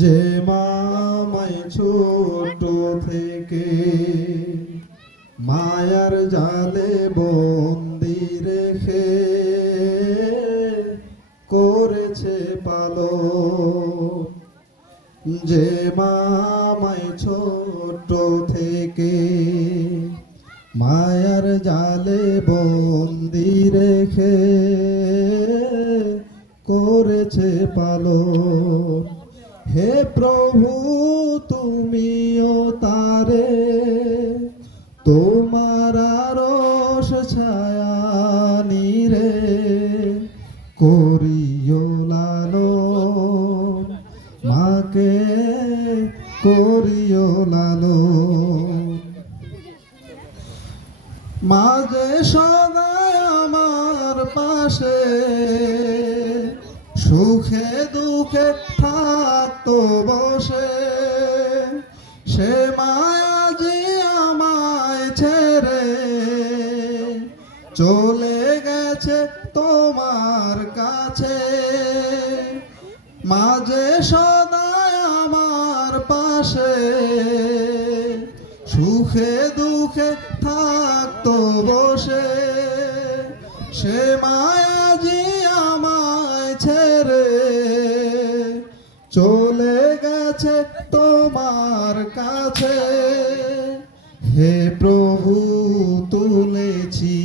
যে মামায় ছোট থেকে মায়ার জালে বন্দি রেখে করেছে পালন, যে মামায় ছোট থেকে মায়ার জালে বন্দি রেখে করেছে পালন। হে প্রভু তুমিও তারে তোমার আরশ ছায়া নিরে করিও লালন, মাকে করিও লালন। মাঝে সদাই আমার পাশে সুখে দুঃখে থাকতো বসে, সে মায়া যে আমায় ছেড়ে চলে গেছে তোমার কাছে। মাঝে সদাই আমার পাশে সুখে দুঃখে থাকতো বসে, সে মায়া যে আমায় ছেড়ে চলে গেছে তোমার কাছে। হে প্রভু তুলেছি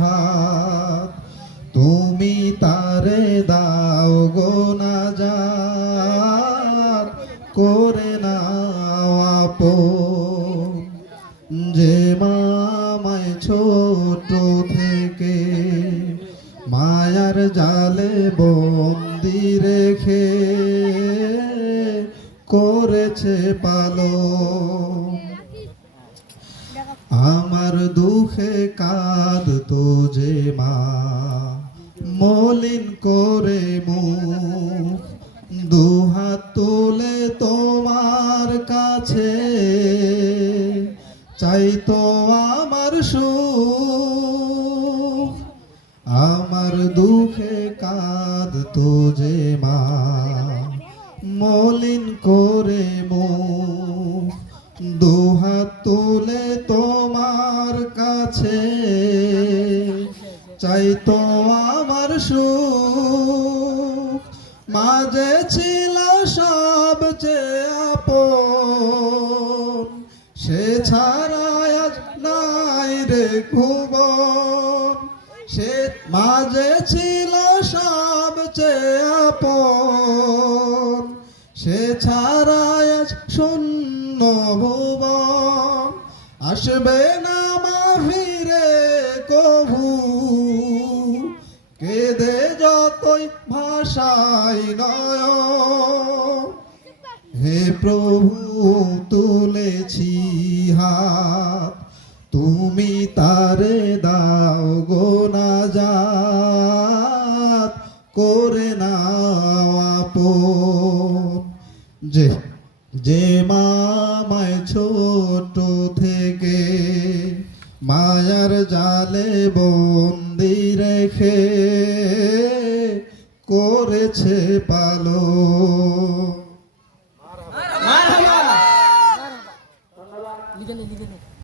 হাত, তুমি তারে দাও গো নাজাত, করে নাও আপন। যে মামায় ছোট থেকে মায়ার জালে বন্দি রেখে করেছে পালন, আমার দুঃখে কাঁদতো যে মা মলিন করে মুখ, দুহাত তুলে তোমার কাছে চাইতো আমার সুখ। আমার দুঃখে কাঁদতো যে মা মলিন করে মুখ, দুহাত তুলে তোমার কাছে চাইতো আমার সুখ। মাঝে ছিল সবচেয়ে আপন, সে ছাড়া আজ নাই রে ভুবন। সে মাঝে ছিল সবচেয়ে আপন, সে ছাড়া আজ শূন্য ভুবন। আসবে না মা ফিরে কভু, কেঁদে যতই ভাষাই নয়ন। হে প্রভু তুলেছি হাত, তুমি তারে দাও গো নাজাত, করে নাও আপন। যে মামায় ছোট থেকে মায়ার জালে বন্দি রেখে করেছে পালন।